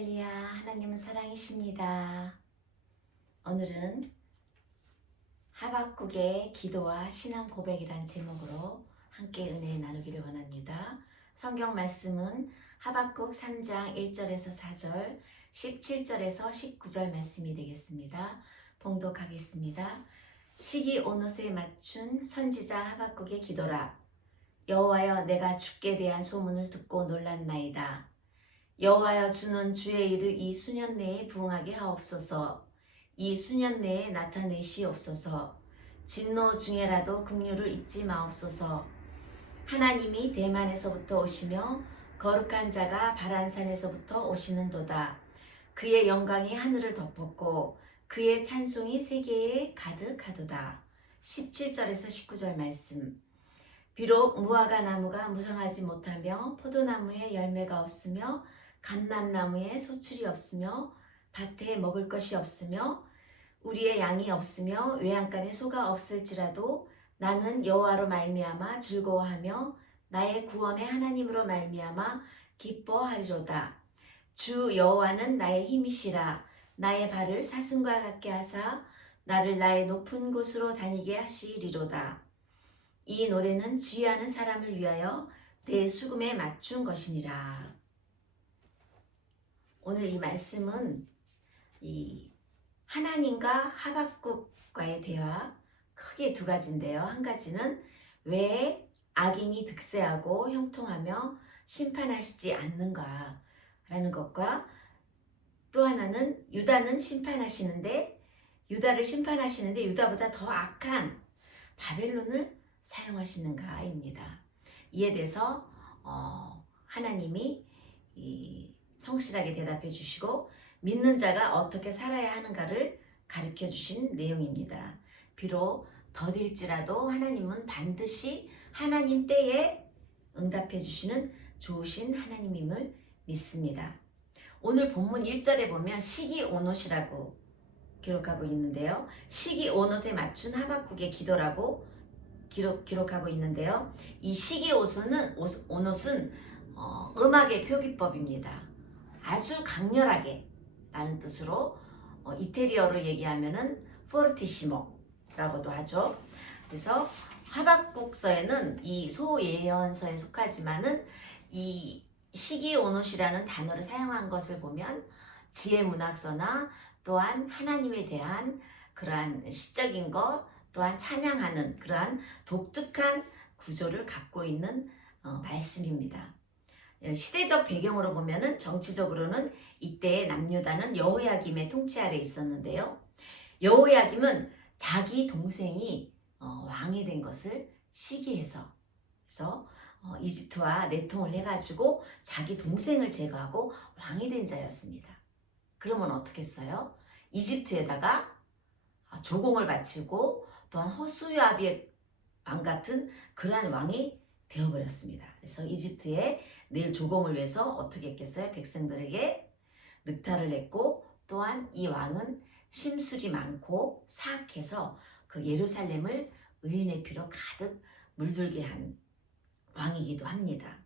할렐루야, 하나님은 사랑이십니다. 오늘은 하박국의 기도와 신앙 고백이란 제목으로 함께 은혜 나누기를 원합니다. 성경 말씀은 하박국 3장 1절에서 4절, 17절에서 19절 말씀이 되겠습니다. 봉독하겠습니다. 시기 온옷에 맞춘 선지자 하박국의 기도라. 여호와여, 내가 주께 대한 소문을 듣고 놀랐나이다. 여호와여, 주는 주의 일을 이 수년 내에 부응하게 하옵소서. 이 수년 내에 나타내시옵소서. 진노 중에라도 긍휼을 잊지 마옵소서. 하나님이 대만에서부터 오시며 거룩한 자가 바란산에서부터 오시는도다. 그의 영광이 하늘을 덮었고 그의 찬송이 세계에 가득하도다. 17절에서 19절 말씀. 비록 무화과 나무가 무성하지 못하며 포도나무에 열매가 없으며 감람나무에 소출이 없으며 밭에 먹을 것이 없으며 우리의 양이 없으며 외양간에 소가 없을지라도 나는 여호와로 말미암아 즐거워하며 나의 구원의 하나님으로 말미암아 기뻐하리로다. 주 여호와는 나의 힘이시라. 나의 발을 사슴과 같게 하사 나를 나의 높은 곳으로 다니게 하시리로다. 이 노래는 지휘하는 사람을 위하여 내 수금에 맞춘 것이니라. 오늘 이 말씀은 이 하나님과 하박국과의 대화, 크게 두 가지인데요. 한 가지는 왜 악인이 득세하고 형통하며 심판하시지 않는가 라는 것과, 또 하나는 유다를 심판하시는데 유다보다 더 악한 바벨론을 사용하시는가입니다. 이에 대해서 하나님이 성실하게 대답해 주시고 믿는 자가 어떻게 살아야 하는가를 가르쳐 주신 내용입니다. 비록 더딜지라도 하나님은 반드시 하나님 때에 응답해 주시는 좋으신 하나님임을 믿습니다. 오늘 본문 1절에 보면 시기온옷이라고 기록하고 있는데요. 시기온옷에 맞춘 하박국의 기도라고 기록하고 있는데요. 이 시기온옷은 음악의 표기법입니다. 아주 강렬하게 라는 뜻으로 이태리어로 얘기하면은 포르티시모라고도 하죠. 그래서 하박국서에는 이 소예언서에 속하지만은 이 시기온옷이라는 단어를 사용한 것을 보면 지혜문학서나 또한 하나님에 대한 그러한 시적인 것, 또한 찬양하는 그러한 독특한 구조를 갖고 있는 말씀입니다. 시대적 배경으로 보면은 정치적으로는 이때 남유다는 여호야김의 통치 아래 있었는데요. 여호야김은 자기 동생이 왕이 된 것을 시기해서, 그래서 이집트와 내통을 해가지고 자기 동생을 제거하고 왕이 된 자였습니다. 그러면 어떻게 했어요? 이집트에다가 조공을 바치고 또한 허수아비의 왕 같은 그러한 왕이 되어버렸습니다. 그래서 이집트에 늘 조공을 위해서 어떻게 했겠어요? 백성들에게 늑탈을 했고, 또한 이 왕은 심술이 많고 사악해서 그 예루살렘을 의인의 피로 가득 물들게 한 왕이기도 합니다.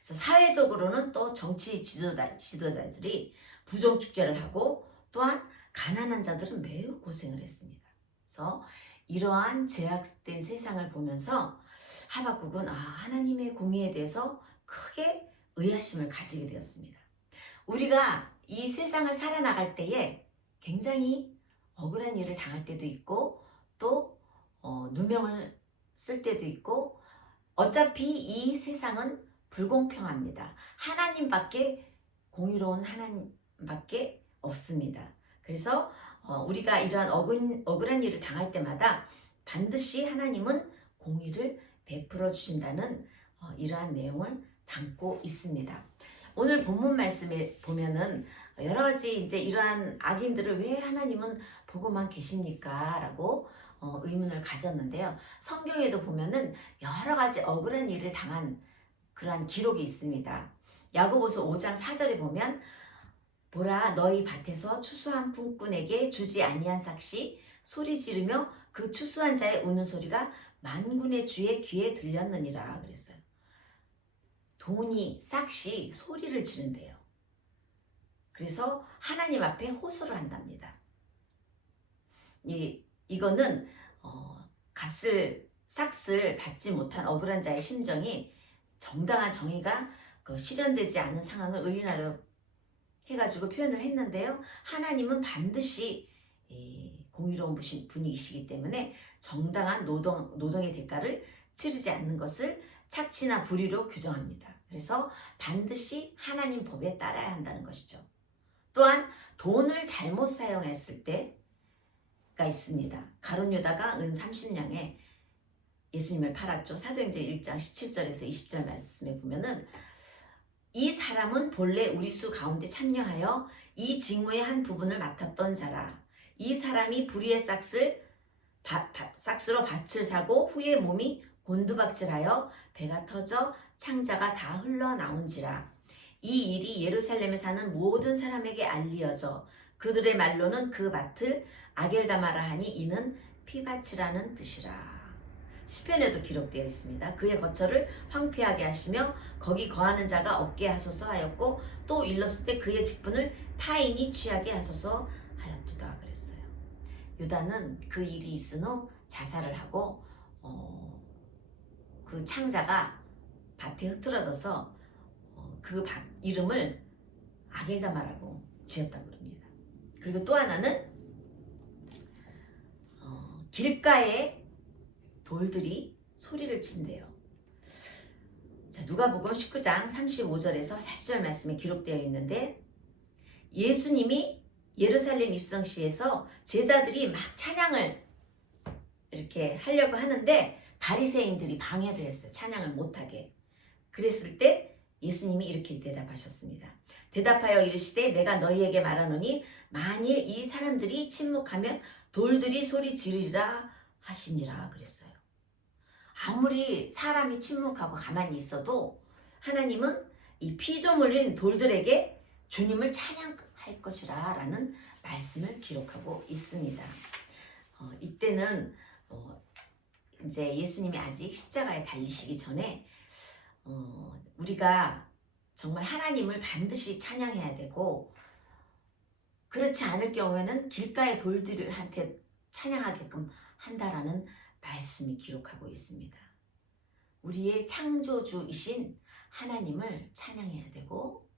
그래서 사회적으로는 또 정치 지도자들이 부정축제를 하고, 또한 가난한 자들은 매우 고생을 했습니다. 그래서 이러한 제약된 세상을 보면서 하박국은 하나님의 공의에 대해서 크게 의아심을 가지게 되었습니다. 우리가 이 세상을 살아나갈 때에 굉장히 억울한 일을 당할 때도 있고, 또 누명을 쓸 때도 있고, 어차피 이 세상은 불공평합니다. 하나님밖에, 공의로운 하나님밖에 없습니다. 그래서 우리가 이러한 억울한 일을 당할 때마다 반드시 하나님은 공의를 베풀어 주신다는 이러한 내용을 담고 있습니다. 오늘 본문 말씀에 보면은 여러 가지 이제 이러한 악인들을 왜 하나님은 보고만 계십니까? 라고 의문을 가졌는데요. 성경에도 보면은 여러 가지 억울한 일을 당한 그러한 기록이 있습니다. 야고보서 5장 4절에 보면 보라, 너희 밭에서 추수한 품꾼에게 주지 아니한 삭시 소리 지르며 그 추수한 자의 우는 소리가 만군의 주의 귀에 들렸느니라 그랬어요. 돈이 삭시 소리를 지른대요. 그래서 하나님 앞에 호소를 한답니다. 이거는 삭슬 받지 못한 억울한 자의 심정이 정당한 정의가 실현되지 않은 상황을 의인하려 해가지고 표현을 했는데요. 하나님은 반드시 공의로운 분이시기 때문에 정당한 노동의 대가를 치르지 않는 것을 착취나 불의로 규정합니다. 그래서 반드시 하나님 법에 따라야 한다는 것이죠. 또한 돈을 잘못 사용했을 때가 있습니다. 가룟 유다가 은 30냥에 예수님을 팔았죠. 사도행전 1장 17절에서 20절 말씀에 보면은 이 사람은 본래 우리 수 가운데 참여하여 이 직무의 한 부분을 맡았던 자라. 이 사람이 불의의 싹수로 밭을 사고 후에 몸이 곤두박질하여 배가 터져 창자가 다 흘러나온지라. 이 일이 예루살렘에 사는 모든 사람에게 알리어져 그들의 말로는 그 밭을 아겔다마라 하니 이는 피밭이라는 뜻이라. 시편에도 기록되어 있습니다. 그의 거처를 황폐하게 하시며 거기 거하는 자가 없게 하소서 하였고 또 일렀을 때 그의 직분을 타인이 취하게 하소서 하였도다 그랬어요. 유다는 그 일이 있은 후 자살을 하고 그 창자가 밭에 흩어져서 그 밭 이름을 아겔다마라고 지었다고 합니다. 그리고 또 하나는 길가에 돌들이 소리를 친대요. 자, 누가복음 19장 35절에서 40절 말씀에 기록되어 있는데 예수님이 예루살렘 입성시에서 제자들이 막 찬양을 이렇게 하려고 하는데 바리새인들이 방해를 했어요. 찬양을 못하게. 그랬을 때 예수님이 이렇게 대답하셨습니다. 대답하여 이르시되 내가 너희에게 말하노니 만일 이 사람들이 침묵하면 돌들이 소리 지르리라 하시니라 그랬어요. 아무리 사람이 침묵하고 가만히 있어도 하나님은 이 피조 흘린 돌들에게 주님을 찬양할 것이라 라는 말씀을 기록하고 있습니다. 이때는 이제 예수님이 아직 십자가에 달리시기 전에 우리가 정말 하나님을 반드시 찬양해야 되고 그렇지 않을 경우에는 길가의 돌들한테 찬양하게끔 한다라는 말씀이 기록하고 있습니다. 우리의 창조주이신 하나님을 찬양해야 되고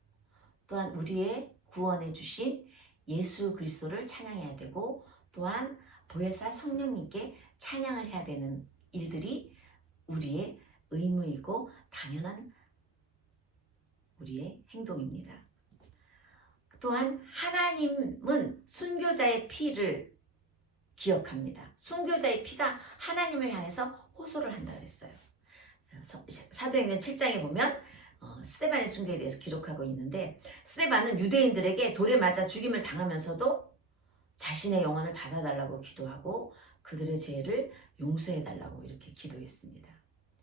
또한 우리의 구원해 주신 예수 그리스도를 찬양해야 되고 또한 보혜사 성령님께 찬양을 해야 되는 일들이 우리의 의무이고 당연한 우리의 행동입니다. 또한 하나님은 순교자의 피를 기억합니다. 순교자의 피가 하나님을 향해서 호소를 한다 그랬어요. 사도행전 7장에 보면 스데반의 순교에 대해서 기록하고 있는데 스데반은 유대인들에게 돌에 맞아 죽임을 당하면서도 자신의 영혼을 받아달라고 기도하고 그들의 죄를 용서해달라고 이렇게 기도했습니다.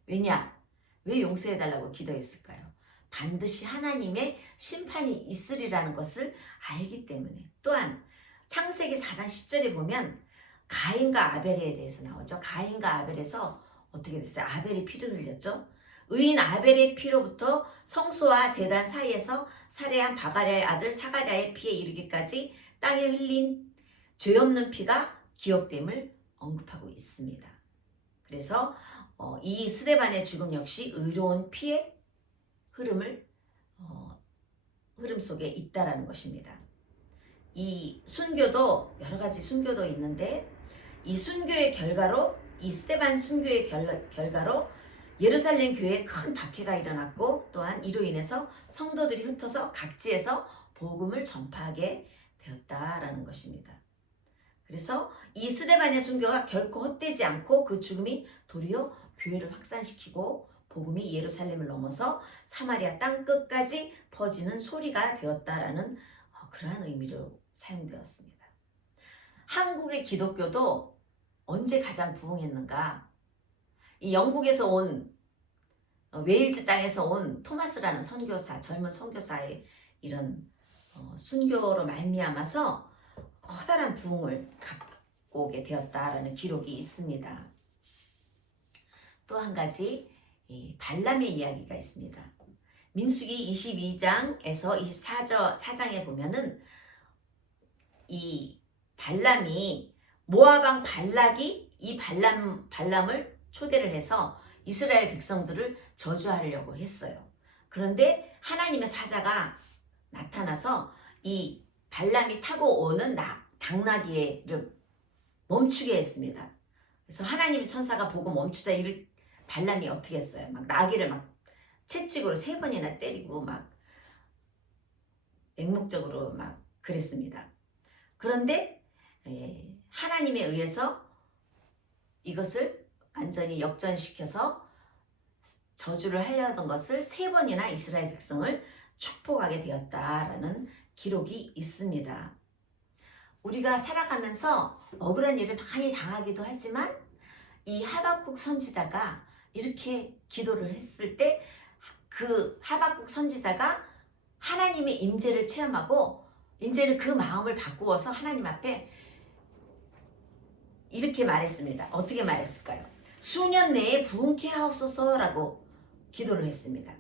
왜냐? 왜 용서해달라고 기도했을까요? 반드시 하나님의 심판이 있으리라는 것을 알기 때문에. 또한 창세기 4장 10절에 보면 가인과 아벨에 대해서 나오죠. 가인과 아벨에서 어떻게 됐어요? 아벨이 피를 흘렸죠. 의인 아벨의 피로부터 성소와 제단 사이에서 살해한 바가랴의 아들 사가랴의 피에 이르기까지 땅에 흘린 죄 없는 피가 기억됨을 언급하고 있습니다. 그래서 이 스데반의 죽음 역시 의로운 피의 흐름 속에 있다라는 것입니다. 이 순교도 여러 가지 순교도 있는데 이 순교의 결과로 이 스데반 순교의 결과로 예루살렘 교회에 큰 박해가 일어났고 또한 이로 인해서 성도들이 흩어서 각지에서 복음을 전파하게 되었다라는 것입니다. 그래서 이 스데반의 순교가 결코 헛되지 않고 그 죽음이 도리어 교회를 확산시키고 복음이 예루살렘을 넘어서 사마리아 땅 끝까지 퍼지는 소리가 되었다라는 그러한 의미로 사용되었습니다. 한국의 기독교도 언제 가장 부흥했는가? 이 영국에서 온 웨일즈 땅에서 온 토마스라는 선교사, 젊은 선교사의 이런 순교로 말미암아서 커다란 부흥을 갖고 오게 되었다라는 기록이 있습니다. 또 한 가지 발람의 이야기가 있습니다. 민수기 22장에서 24장에 보면은 이 발람이 모압 왕 발락이 이 발람을 초대를 해서 이스라엘 백성들을 저주하려고 했어요. 그런데 하나님의 사자가 나타나서 이 발람이 타고 오는 당나귀를 멈추게 했습니다. 그래서 하나님의 천사가 보고 멈추자 이를 발람이 어떻게 했어요? 막 나귀를 막 채찍으로 3번이나 때리고 막 맹목적으로 막 그랬습니다. 그런데 하나님에 의해서 이것을 완전히 역전시켜서 저주를 하려던 것을 3번이나 이스라엘 백성을 축복하게 되었다라는 기록이 있습니다. 우리가 살아가면서 억울한 일을 많이 당하기도 하지만 이 하박국 선지자가 이렇게 기도를 했을 때 그 하박국 선지자가 하나님의 임재를 체험하고 이제는 그 마음을 바꾸어서 하나님 앞에 이렇게 말했습니다. 어떻게 말했을까요? 수년 내에 부흥케 하옵소서라고 기도를 했습니다.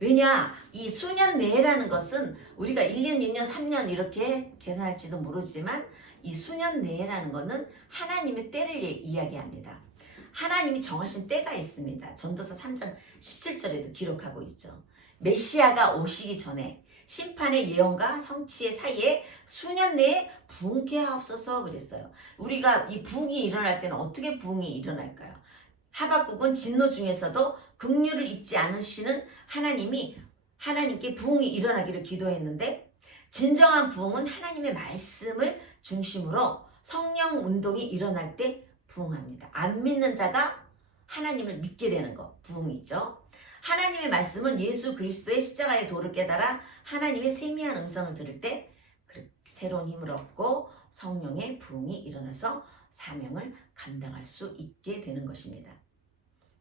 왜냐? 이 수년 내라는 것은 우리가 1년, 2년, 3년 이렇게 계산할지도 모르지만 이 수년 내라는 것은 하나님의 때를 이야기합니다. 하나님이 정하신 때가 있습니다. 전도서 3장 17절에도 기록하고 있죠. 메시아가 오시기 전에 심판의 예언과 성취의 사이에 수년 내에 부흥케 하옵소서 그랬어요. 우리가 이 부흥이 일어날 때는 어떻게 부흥이 일어날까요? 하박국은 진노 중에서도 긍휼을 잊지 않으시는 하나님께 부흥이 일어나기를 기도했는데 진정한 부흥은 하나님의 말씀을 중심으로 성령 운동이 일어날 때 부흥합니다. 안 믿는 자가 하나님을 믿게 되는 것, 부흥이죠. 하나님의 말씀은 예수 그리스도의 십자가의 도를 깨달아 하나님의 세미한 음성을 들을 때 새로운 힘을 얻고 성령의 부흥이 일어나서 사명을 감당할 수 있게 되는 것입니다.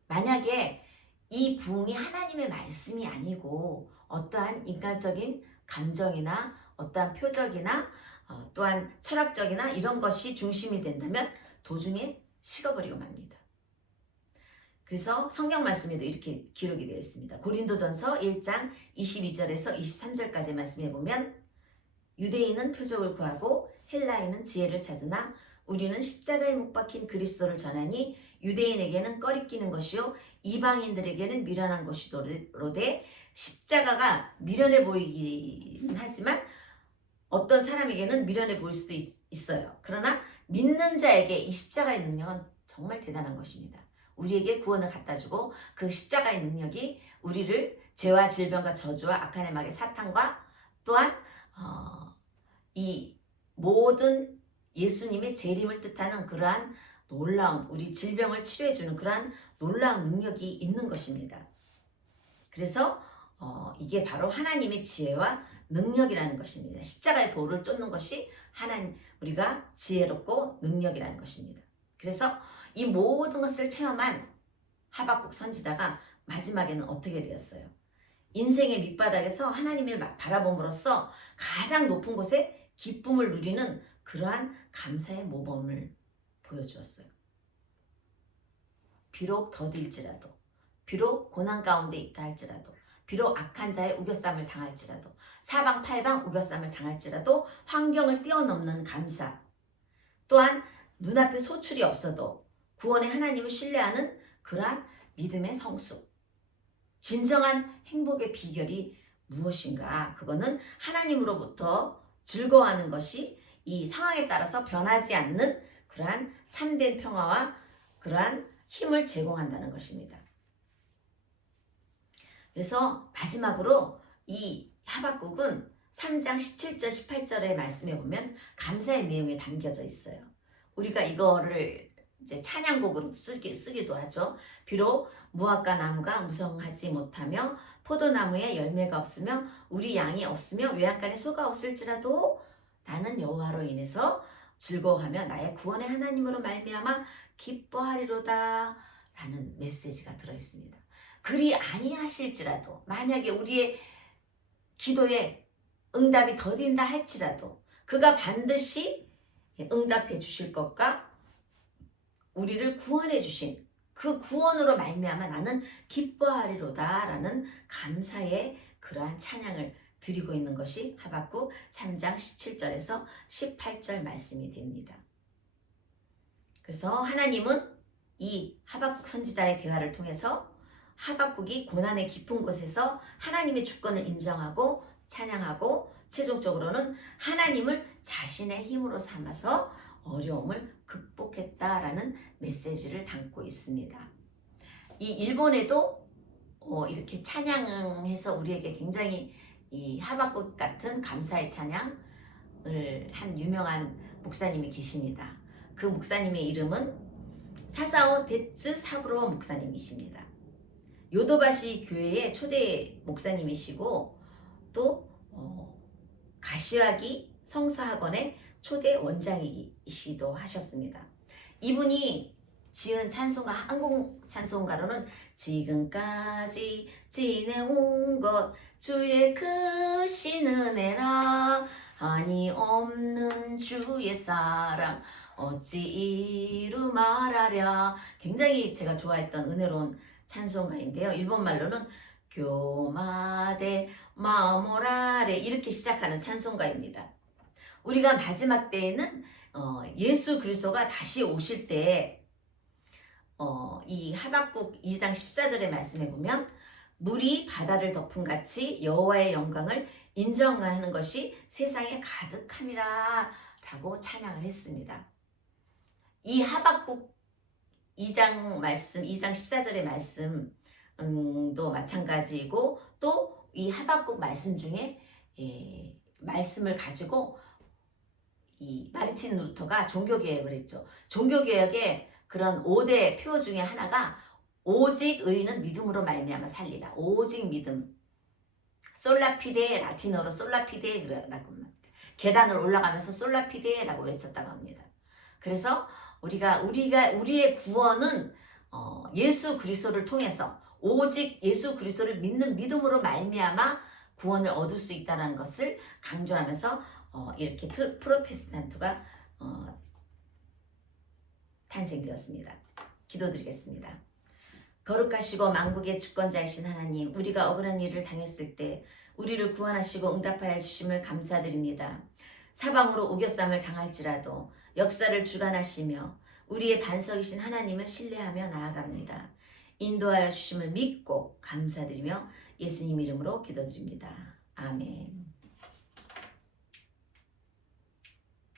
만약에 이 부흥이 하나님의 말씀이 아니고 어떠한 인간적인 감정이나 어떠한 표적이나 또한 철학적이나 이런 것이 중심이 된다면 도중에 식어버리고 맙니다. 그래서 성경 말씀에도 이렇게 기록이 되어 있습니다. 고린도전서 1장 22절에서 23절까지 말씀해 보면 유대인은 표적을 구하고 헬라인은 지혜를 찾으나 우리는 십자가에 못 박힌 그리스도를 전하니 유대인에게는 꺼리끼는 것이요 이방인들에게는 미련한 것이로되 십자가가 미련해 보이긴 하지만 어떤 사람에게는 미련해 보일 수도 있어요. 그러나 믿는 자에게 이 십자가의 능력은 정말 대단한 것입니다. 우리에게 구원을 갖다 주고 그 십자가의 능력이 우리를 죄와 질병과 저주와 악한 해막의 사탄과 또한 이 모든 예수님의 재림을 뜻하는 그러한 놀라운 우리 질병을 치료해주는 그러한 놀라운 능력이 있는 것입니다. 그래서 이게 바로 하나님의 지혜와 능력이라는 것입니다. 십자가의 도를 쫓는 것이 우리가 지혜롭고 능력이라는 것입니다. 그래서 이 모든 것을 체험한 하박국 선지자가 마지막에는 어떻게 되었어요? 인생의 밑바닥에서 하나님을 바라봄으로써 가장 높은 곳에 기쁨을 누리는 그러한 감사의 모범을 보여주었어요. 비록 더딜지라도, 비록 고난 가운데 있다 할지라도, 비록 악한 자의 우겨쌈을 당할지라도, 사방팔방 우겨쌈을 당할지라도 환경을 뛰어넘는 감사, 또한 눈앞에 소출이 없어도 구원의 하나님을 신뢰하는 그러한 믿음의 성숙. 진정한 행복의 비결이 무엇인가? 그거는 하나님으로부터 즐거워하는 것이 이 상황에 따라서 변하지 않는 그러한 참된 평화와 그러한 힘을 제공한다는 것입니다. 그래서 마지막으로 이 하박국은 3장 17절 18절의 말씀에 보면 감사의 내용이 담겨져 있어요. 우리가 이거를 이제 찬양곡으로 쓰기도 하죠. 비록 무화과 나무가 무성하지 못하며 포도나무에 열매가 없으며 우리 양이 없으며 외양간에 소가 없을지라도 나는 여호와로 인해서 즐거워하며 나의 구원의 하나님으로 말미암아 기뻐하리로다 라는 메시지가 들어있습니다. 그리 아니하실지라도 만약에 우리의 기도에 응답이 더딘다 할지라도 그가 반드시 응답해 주실 것과 우리를 구원해 주신 그 구원으로 말미암아 나는 기뻐하리로다라는 감사의 그러한 찬양을 드리고 있는 것이 하박국 3장 17절에서 18절 말씀이 됩니다. 그래서 하나님은 이 하박국 선지자의 대화를 통해서 하박국이 고난의 깊은 곳에서 하나님의 주권을 인정하고 찬양하고 최종적으로는 하나님을 자신의 힘으로 삼아서 어려움을 극복했다라는 메시지를 담고 있습니다. 이 일본에도 이렇게 찬양해서 우리에게 굉장히 이 하박국 같은 감사의 찬양을 한 유명한 목사님이 계십니다. 그 목사님의 이름은 사사오 데츠 사부로 목사님이십니다. 요도바시 교회의 초대 목사님이시고 또 가시화기 성서학원의 초대 원장이시기도 하셨습니다. 이분이 지은 찬송가, 한국 찬송가로는 지금까지 지내온 것 주의 크신 은혜라 한이 없는 주의 사랑 어찌 이루 말하랴, 굉장히 제가 좋아했던 은혜로운 찬송가인데요. 일본말로는 교마데 마모라레 이렇게 시작하는 찬송가입니다. 우리가 마지막 때에는 예수 그리스도가 다시 오실 때 이 하박국 2장 14절의 말씀에 보면 물이 바다를 덮은 같이 여호와의 영광을 인정하는 것이 세상에 가득함이라 라고 찬양을 했습니다. 이 하박국 2장 말씀, 2장 14절의 말씀도 마찬가지이고 또 이 하박국 말씀 중에 말씀을 가지고 이 마르틴 루터가 종교개혁을 했죠. 종교개혁의 그런 5대 표 중에 하나가 오직 의인은 믿음으로 말미암아 살리라. 오직 믿음. 솔라피데, 라틴어로 솔라피데라고 합니다. 계단을 올라가면서 솔라피데라고 외쳤다고 합니다. 그래서 우리의 구원은 예수 그리스도를 통해서 오직 예수 그리스도를 믿는 믿음으로 말미암아 구원을 얻을 수 있다는 것을 강조하면서 이렇게 프로테스탄트가 탄생되었습니다. 기도드리겠습니다. 거룩하시고 만국의 주권자이신 하나님, 우리가 억울한 일을 당했을 때 우리를 구원하시고 응답하여 주심을 감사드립니다. 사방으로 우겨쌈을 당할지라도 역사를 주관하시며 우리의 반석이신 하나님을 신뢰하며 나아갑니다. 인도하여 주심을 믿고 감사드리며 예수님 이름으로 기도드립니다. 아멘.